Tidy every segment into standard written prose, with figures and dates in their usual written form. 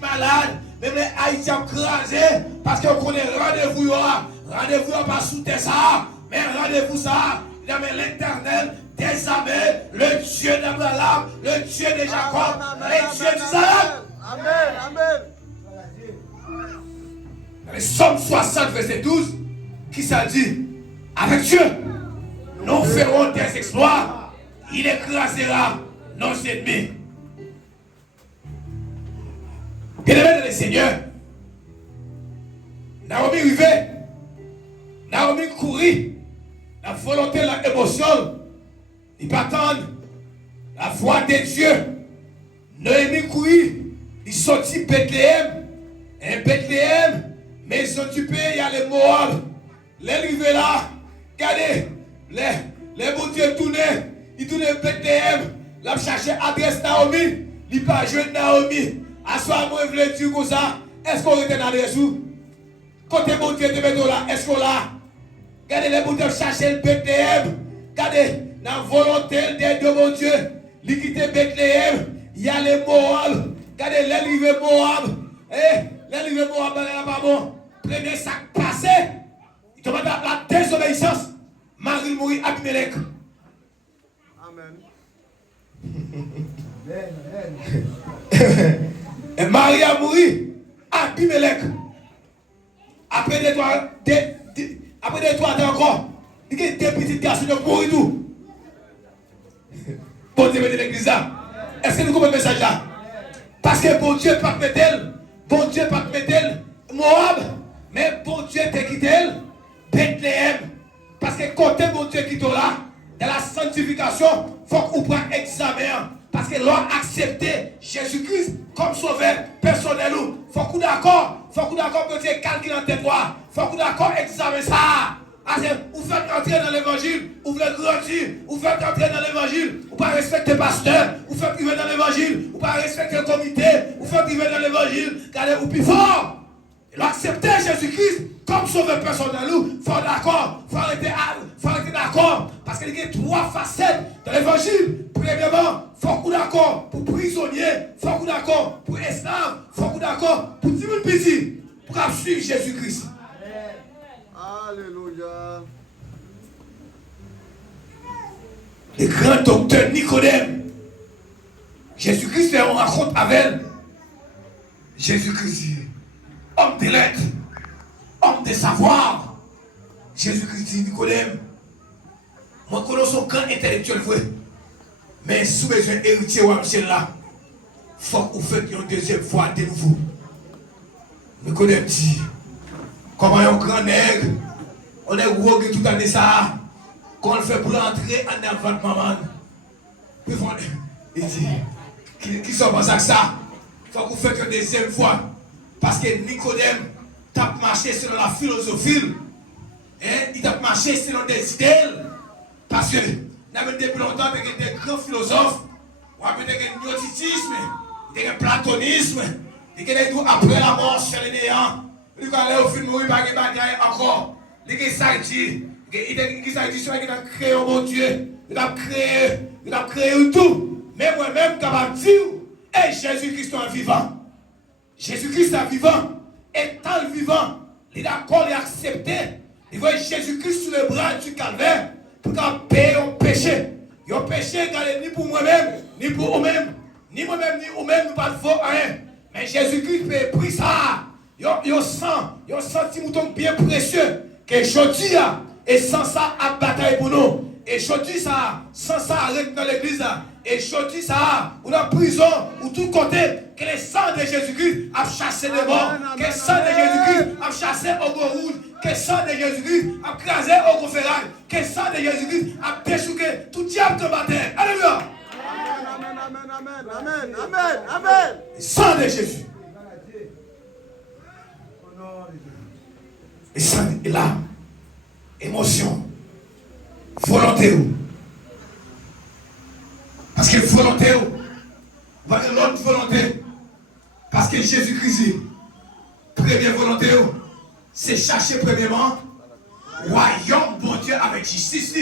malade, même les Haïtiens crasés, parce qu'on connaît rendez-vous, pas sous tes ça, mais rendez-vous ça, dans l'Éternel des armées, le Dieu d'Abraham, le Dieu de Jacob, le Dieu d'Isaac. Amen, amen. Dans les Psaume 60, verset 12, qui ça dit? Avec Dieu, nous ferons des exploits, il écrasera nos ennemis. Bien-aimés dans le Seigneur, Naomi arrivait, Naomi courit, la volonté, l'émotion, il pas attendre la voix de Dieu. Noémie courit, il sortit Bethléem, et Bethléem, maison du pays, il y a les Moab. Les arrivés là, regardez, les bons dieux tournaient, ils tournaient Bethléem, ils ont cherché adresse Naomi, ils n'ont pas joué Naomi. À ce moment, je voulais dire comme ça, est-ce qu'on était dans les sous? Côté mon Dieu de mettre là, est-ce qu'on là? Regardez les bons dieux chercher le Bethléem, regardez, dans la volonté de mon Dieu, ils quittent Bethléem, il y a les Moab, regardez les arrivés Moab, les arrivés Moab, là pas bon, premier sac passé. Il te demande la désobéissance. Marie mourit Abimelech. Amen. Et Marie a mouru Abimelech. Après des trois encore. Il y a des petits garçons qui ont mouru tout. Bon Dieu, mettez l'église là. Est-ce que nous comprenons le message là? Parce que bon Dieu pas mettre elle. Bon Dieu pas mettre elle. Moab. Mais bon Dieu t'a quitté elle. Bethléem. Parce que côté mon Dieu qui est là, dans la sanctification, il faut qu'on prenne examen. Parce que l'on a accepté Jésus-Christ comme sauveur personnel. Il faut qu'on d'accord. Il faut qu'on d'accord pour Dieu calculer dans tes droits. Il faut qu'on d'accord examiner ça. Parce que vous faites entrer dans l'évangile, vous voulez grandir, vous faites entrer dans l'évangile, vous ne pas respecter le pasteur, vous faites arriver dans l'évangile, vous ne pas respecter le comité, vous faites arriver dans l'évangile, regardez, vous plus fort. Accepter Jésus-Christ comme sauveur personnel, il faut d'accord, il faut arrêter d'accord, parce qu'il y a trois facettes de l'évangile. Premièrement, il faut qu'on d'accord pour prisonnier, il faut qu'on d'accord pour esclave, il faut qu'on d'accord pour petit petit, pour suivre Jésus-Christ. Alléluia. Le grand docteur Nicodème, Jésus-Christ fait une rencontre avec elle. Jésus-Christ dit, homme de lettres, homme de savoir. Jésus-Christ dit, Nicodème, moi je connais son camp intellectuel vrai, mais sous besoin héritier ou Michel là, il faut que vous faites une deuxième fois de nouveau. Nicodème dit, comment un grand nègre, on est gros tout année ça, qu'on le fait pour entrer en avant de maman. Puis il dit, qui sont pensés que ça, il faut que vous faites une deuxième fois. Parce que Nicodème t'a marché selon la philosophie. Il t'a marché selon des idées. Parce que nous avons depuis longtemps des grands philosophes. On a des gnosticisme, des platonisme, des après la mort sur les néants. Il va aller au film, il va y bagaille encore. Il va s'agir. Il s'agit sur qu'il a créé un bon Dieu. Il a créé tout. Mais moi-même, capable de dire, Jésus-Christ est vivant. Jésus-Christ est vivant, étant le vivant, il est d'accord, il est accepté. Il voit Jésus-Christ sur le bras du calvaire pour qu'il paye un péché. Un péché, ni pour moi-même, ni pour vous-même, ni moi-même, ni vous-même, nous ne pas de rien. Mais Jésus-Christ peut prendre ça. Il y a un senti mouton bien précieux que aujourd'hui, et sans ça, à bataille pour nous. Et aujourd'hui, ça, sans ça, arrête dans l'église. Et aujourd'hui, ça, ou dans la prison, ou tout côté, que le sang de Jésus-Christ a chassé les morts, que le sang de Jésus-Christ a chassé au gros rouge, que le sang de Jésus-Christ a crasé au gros ferraille, que le sang de Jésus-Christ a déchouqué tout diable de bataille. Alléluia. Amen, amen, amen, amen, amen. Le sang de Jésus. Le sang est là. Émotion. Volonté. Parce que volonté, va de l'autre volonté. Parce que Jésus-Christ dit, première volonté, c'est chercher premièrement royaume bon Dieu avec justice,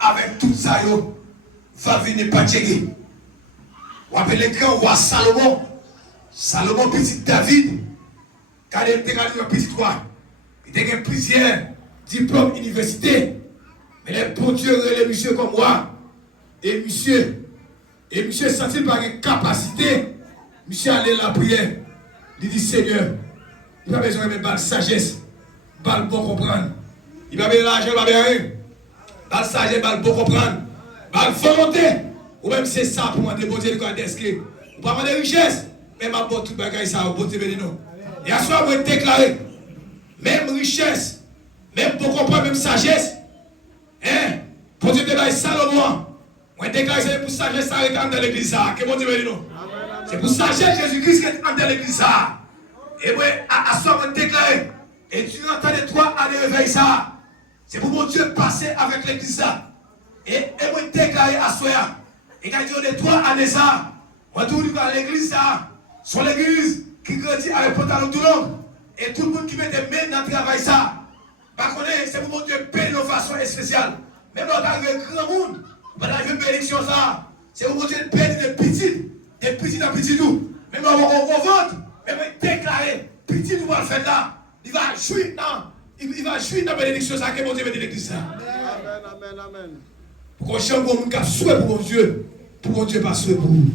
avec tout ça, va venir pas checker. Vous appelez le grand roi Salomon, Salomon, petit David, quand il était un petit roi, il était plusieurs diplômes université. Mais les bons dieux, les monsieur comme moi, et monsieur senti par une capacité, monsieur allait la prière. Il dit Seigneur, il n'a pas besoin de la sagesse, pas le bon comprendre. Il n'a pas besoin de l'argent, il n'a pas besoin. Pas le sagesse, pas le bon comprendre. Pas le volonté. Ou même c'est ça pour moi, de bon Dieu, de d'inscrire. On pas de richesse, mais ma bonne tout bagaille ça, au bon Dieu, nous. Et à ce moment, on déclaré, même richesse, même pour comprendre, même sagesse, hein, pour Dieu, de Salomon, on déclaré, c'est pour sagesse, ça est dans l'église, ça. Que bon Dieu, nous. C'est pour sagesse, Jésus-Christ qui est dans l'église, ça. Et moi, à ce moment, on déclaré, et tu entends les 3 années réveil, ça. C'est pour mon Dieu passer avec l'église, ça. Et moi, déclaré à soi. Et quand il y a 3 années, ça, moi, tout le monde à l'église, ça, sur l'église qui grandit avec pantalon tout long. Et tout le monde qui met des mains dans le travail, ça. Par contre, c'est pour mon Dieu payer de façon spéciale. Même quand on arrive un grand monde, on va arriver une bénédiction, ça. C'est pour mon Dieu payer des petits dans petit tout. Même quand on vote, même déclarer, petit tout va le faire là. Il va jouir dans la bénédiction, ça, que mon Dieu met l'église, ça. Amen, amen. Pour qu'on chante pour mon souhait pour mon Dieu pas souhait pour vous.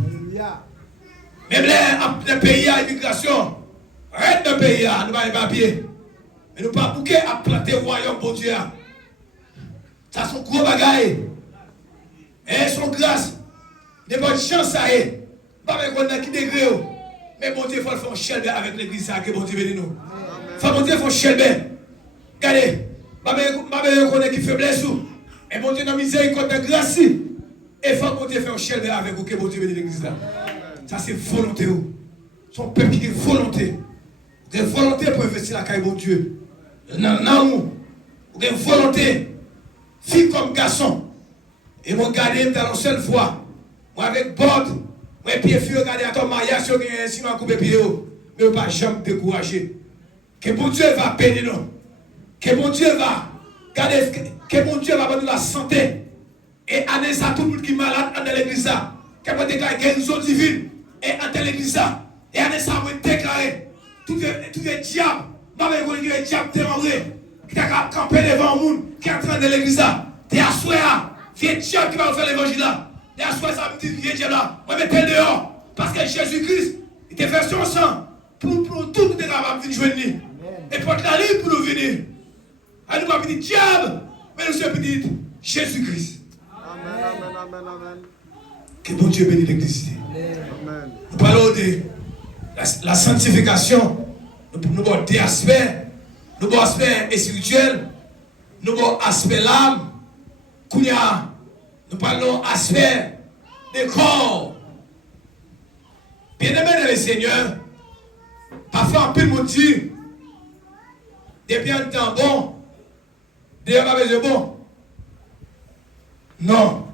Même les pays à immigration, arrête de pays à nous pas les papiers. Mais nous pas bouquer à planter royaume pour Dieu. Ça sont gros bagailles. Et son grâce, des bonnes chances à eux. Pas avec on a qui degré. Mais bon Dieu, il faut le faire chelbe avec l'église, ça que bon Dieu bénit nous. Faut bon Dieu, il faut chelbe. Regardez, ma mère connaît qui faiblesse. Et mon Dieu, dans la miséricorde de grâce, et faut que Dieu fasse un chelbe avec vous, que mon Dieu bénisse l'église là. Ça, c'est volonté. Son peuple qui a volonté. Vous avez volonté pour investir la caille de mon Dieu. Non, vous avez volonté. Fille comme garçon. Et mon gardien dans la seule fois. Moi, avec bord, moi, pied fille, regardez à ton mariage, si on a coupé pied, mais pas jamais décourager. Que mon Dieu va bénir nous. Que mon Dieu va. Que mon Dieu va donner la santé. Et année ça, tout le monde qui est malade dans l'église. Que mon Dieu déclare guérison divine. Et dans l'église. Et année ça, on déclarer. Tout le diable. Pas le diable terroré. Qui a campé devant le monde. Qui est en train de l'église. Tu es assoyé. Viens diable qui va faire l'évangile là. Tu es assoyé, ça me dit, viens diable là. Moi, je mets dehors. Parce que Jésus-Christ, il te fait son sang. Pour tout le monde venir joindre. Et pour la libre pour nous venir. À nous pas petit diable, mais nous sommes petit Jésus-Christ. Amen. Que bon Dieu bénisse l'église. Nous parlons de la sanctification. Nous avons des aspects. Nous avons aspect spirituel. Nous avons aspect l'âme. Nous parlons aspect des corps. Bien-aimés dans le Seigneur, parfois un peu de dit, depuis un temps bon, d'ailleurs pas besoin bon. Non.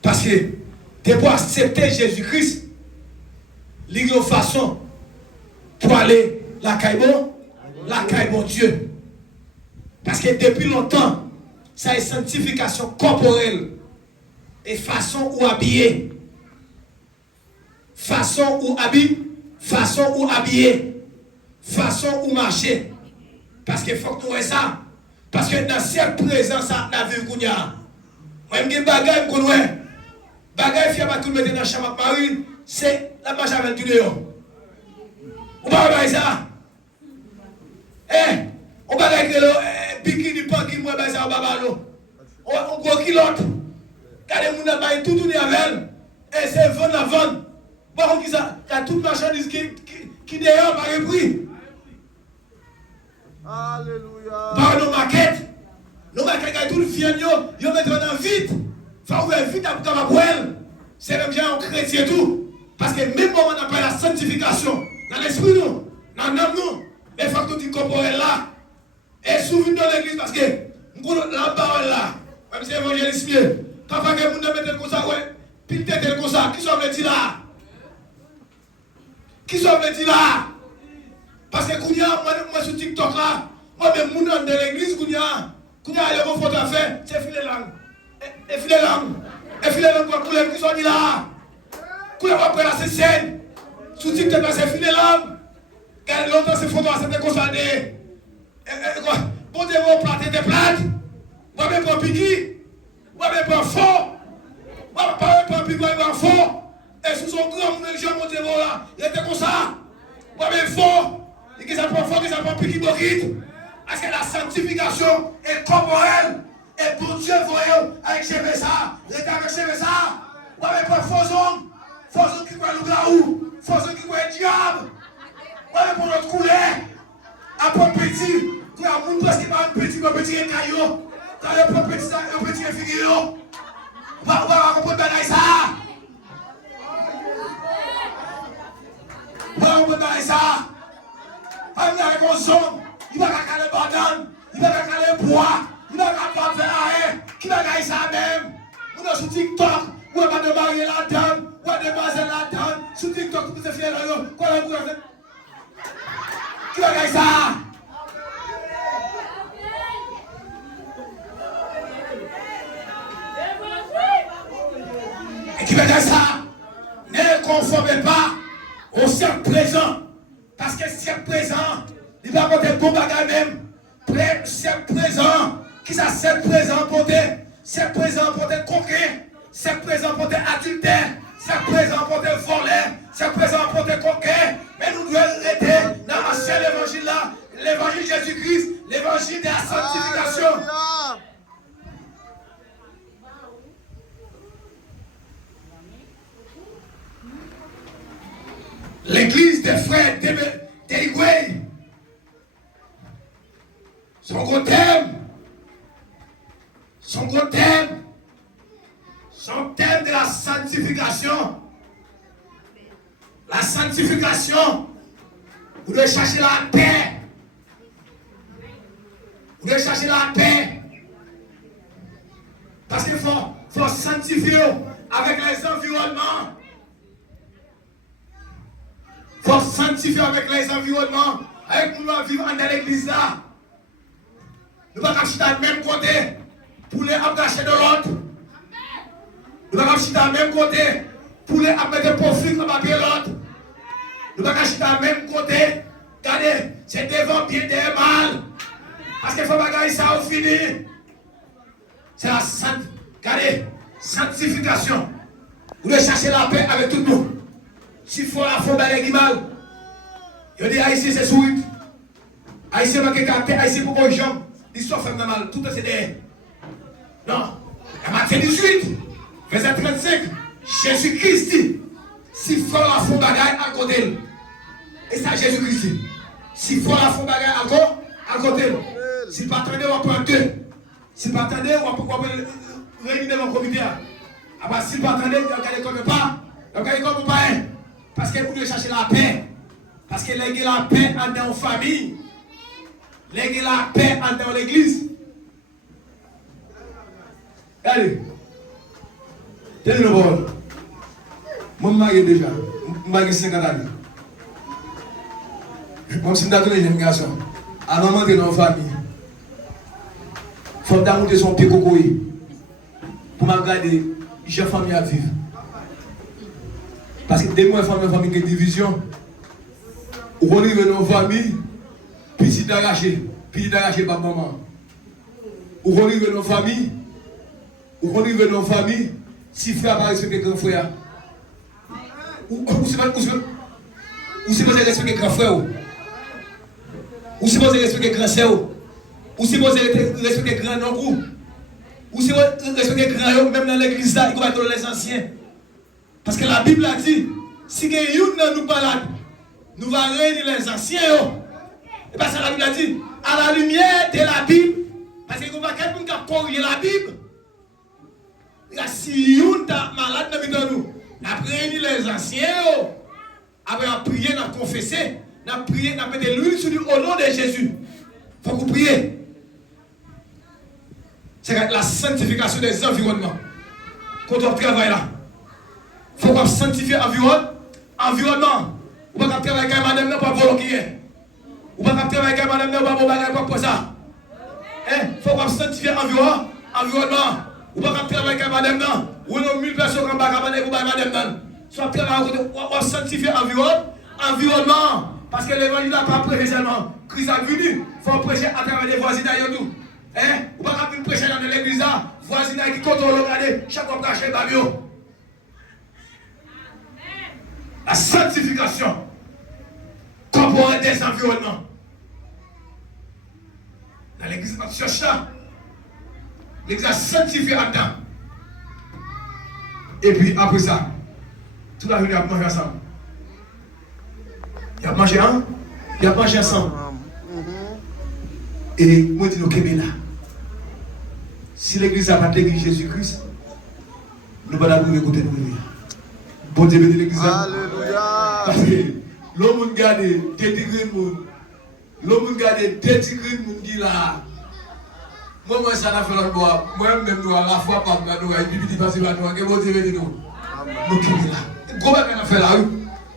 Parce que tu pour accepter Jésus-Christ, il y a une façon pour aller la caille bon Dieu. Parce que depuis longtemps, ça est sanctification corporelle et façon ou habiller. Façon ou habiller. Façon ou marcher. Parce qu'il faut que nous voyons ça. Parce que dans cette présence, dans la vie, moi, je dis bagaille, je connais. Bagaille, je vais tout mettre dans la chambre de Marie, c'est la marche avec tout dehors. On va voir ça. On va regarder le bikini, panki, moi, ça, on va voir l'eau. On va kilote. Regardez, on va tout tourner avec elle. Et c'est vendre la vente. Bon, qui ça? Il y a toute marchandise qui dehors par le prix. Alléluia. Par nos maquettes, tout le vieux, ils mettent dans vite. Il faut ouvrir vite pour capable. C'est même gens chrétien tout. Parce que même quand on appelle la sanctification, dans l'esprit nous, dans l'âme nous, mais il faut que tout incorpore là. Et souvent dans l'église parce que nous la parole là, même si l'évangéliste mieux, papa que nous mettons comme ça, ouais, puis tête comme ça, qui sont venus là? Qui sont venus là? Parce que moi sur TikTok là, moi même mon dans l'église, il y a les bons photos à faire, c'est filer langue. Et filer langue pour les qui sont là. Pour après la scène. Sous TikTok, c'est fini là. Regardez longtemps, ces photos, c'était consolidé. Bon, des mots plates, des plates. Moi, même pas piqué. Moi, même pas fort. Moi, même pas piqué, moi, même pas fort. Et sous son grand monde, les gens montent là. Il était comme ça. Moi, même fort. Et qu'ils apprennent fort, qu'ils apprennent piqué, boquite. Parce que la sanctification est corporelle. Et pour Dieu, voyons, avec ça, l'état avec ça. Moi, même pas faux hommes. Faux hommes qui voient le glaou. Faux hommes qui voient le diable. Moi, même pour notre couleur. Après petit, tu as un presque pas un petit caillou. Tu as un petit figure. On va comprendre ça. On va comprendre ça. On va avec un son. Il va caler les bananes. Il va caler les bois. Il va caler les faire. Qui va gagner ça même? On est sur TikTok. On va démarrer la donne. On va démarrer la donne. Sur TikTok, vous êtes fiers de nous. Quoi la boue? Qui va gagner ça? Et qui va gagner ça? Ne conformez pas au siècle présent. Parce que le siècle présent, il va porter bon bagage même. Siècle présent, qui ça siècle présent porter? Siècle présent porter coquin. Siècle présent porter adultère. Siècle présent porter voler. Siècle présent porter coquin. Mais nous devons arrêter dans l'ancien évangile là. L'évangile Jésus-Christ, l'évangile de la sanctification. L'église des frères d'Eigoué, son gros thème de la sanctification. La sanctification, vous devez chercher la paix. Vous devez chercher la paix. Parce qu'il faut sanctifier avec les environnements. Il faut sanctifier avec les environnements. Avec nous, nous vivons dans l'église là. Nous ne pouvons pas acheter le même côté pour les attacher de l'autre. Nous ne pouvons pas acheter le même côté pour les mettre des profils comme à l'autre. Nous ne pouvons pas acheter le même côté. Regardez, c'est devant bien des mal. Parce qu'il faut pas gagner ça au fini. C'est la sanctification. Vous devez chercher la paix avec tout le monde. S'il faut la faute avec les mal, je dis Haïtien c'est sourit. Haïtien manque de caractère, Haïtien pour les gens. L'histoire fait mal, tout est derrière. Non. À Matthieu 18, verset 35, Jésus-Christ dit, s'il faut la faute bagaille à côté. Et ça Jésus-Christ dit, s'il faut la faute bagaille à côté. Si pas attendez, on va prendre deux. Si pas attendez, on va réunir dans le comité. Alors si pas attendez, on va regarder comme pas. On va regarder comme pas. Parce que vous devez chercher la paix. Parce que léguer la paix en dans la famille. Léguer la paix en dans l'église. Allez. Tenez le bol. Moi, je m'arrête déjà. Je m'arrête 50 années. Moi, je suis dans les garçons. Avant d'entrer dans la famille, il faut monter son pied cocoï. Pour me regarder, j'ai famille à vivre. Parce que dès que moi, famille qui est division, on arrive dans la famille, puis c'est d'arracher par maman. On arrive dans la famille, si frère va respecter grand frère. Ou c'est pas respecter grand frère. Ou c'est pas respecter grand sœur. Ou c'est pas respecter grand non. Ou c'est pas respecter grand même dans l'église là, il va être les anciens. Parce que la Bible a dit, si quelqu'un nous parle, nous allons réunir les anciens. Et parce que la Bible a dit, à la lumière de la Bible, parce que quelqu'un qui a corrigé la Bible, si quelqu'un est malade dans nous, nous avons réuni les anciens, après on a prié, on a confessé, on a prié, on a mis de l'huile sur lui au nom de Jésus. Il faut que vous priez. C'est la sanctification des environnements. Quand on travaille là. Il faut qu'on sanctifie l'environnement. Ou pas travailler avec madame, pas volontiers. Ou pas travailler avec madame, pas bagage pour ça. Il faut qu'on sanctifie l'environnement. Ou pas travailler avec madame, ou non 1000 personnes qui ont bagage pour madame. Soit travailler, on sanctifie l'environnement. environnement. Parce que l'évangile n'a pas prêché seulement. Christ a venu. Il faut prêcher à travers les voisinages et tout. Hein? Ou pas quand prêcher dans l'église là, voisinage qui contrôle le regarder, chaque fois caché le babio. La sanctification corporelle des environnements. Dans l'église, on cherche ça. L'église a sanctifié en temps. Et puis après ça, toute la journée, il a mangé ensemble. Il a mangé hein? Il a mangé ensemble. Et moi, je dis, ok, mais là, si l'église n'a pas l'église Jésus-Christ, nous ne allons pas écouter nous. Bon Dieu, béni l'église. Alléluia. Parce que l'homme garde des tigres, l'homme garde des tigres, qui là. Moi, ça n'a fait l'autre bois. Moi-même, nous, à la fois, par nous, et puis, parce que nous, que bon Dieu, béni nous. Nous qui là. Gros bagage a fait là, oui.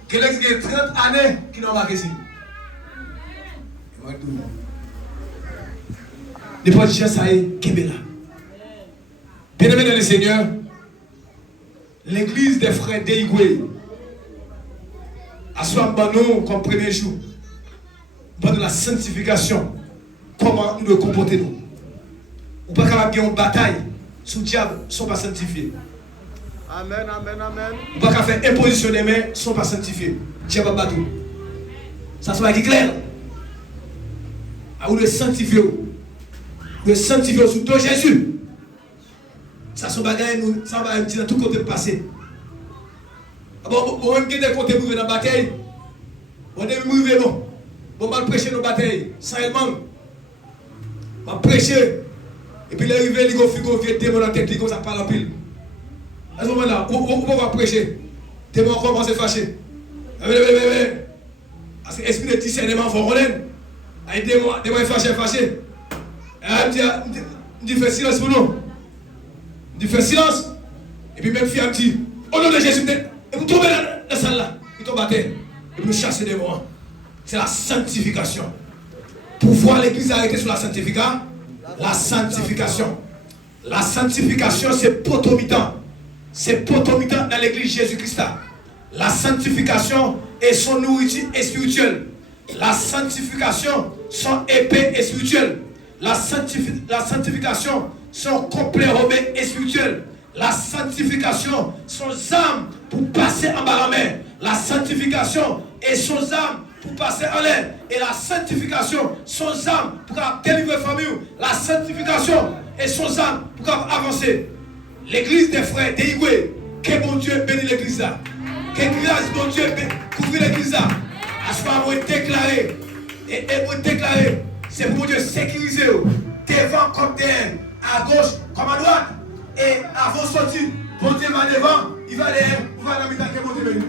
Que l'ex 30 années qui n'ont pas ici. Ne pas dire ça est Kébéla. Bien-aimé dans le Seigneur, l'église des frères d'Eigwe a Swambano comme premier jour pendant la sanctification. Comment nous devons comporter nous? Ou pas capable de gagner une bataille sous le diable sont pas sanctifiés. Amen, amen, amen. Ou pas capable de faire imposition des mains sont pas sanctifiés. Diable va battre. Ça soit clair. À vous de sanctifier. De sanctifier sous toi Jésus. Ça sont bagaille nous, ça va dans tout côté passé. Bon, même qui des côtés pour venir dans la bataille. On est mourir non. Bon, mal prêcher nos batailles. Sans elle-même. On prêcher. Et puis l'arrivée, il y a des démons dans la tête, il ça parle en pile. À ce moment-là, on va prêcher. Les démons commencent à se fâcher. Parce que l'esprit de discernement, il faut qu'on l'aime. Les démons fâchés. Il dit, fais silence pour nous. Il fait silence. Et puis même fille dit, au nom de Jésus, et vous tombez dans la salle là. Il tombe à terre. Et vous chassez des morts. C'est la sanctification. Pour voir l'église arrêter sur la sanctification. La sanctification. La sanctification, c'est potomitant. C'est potomitant dans l'église Jésus-Christ. La sanctification est son nourriture et spirituelle. La sanctification, son épée et spirituelle. La sanctification, son complet romain et spirituel. La sanctification, son âme pour passer en bas la main. La sanctification est son âme pour passer en l'air. Et la sanctification, son âme pour délivrer la famille. La sanctification est son âme pour avancer. L'église des frères d'Eigwe, que mon Dieu bénisse l'église là. Que grâce mon Dieu couvre l'église là. À ce moment, vous déclarez. Et vous déclarez. C'est pour mon Dieu sécuriser devant comme derrière, à gauche comme à droite. Et avant de sortir, bon Dieu va devant, il va derrière, vous va dans le milieu que mon Dieu bénit.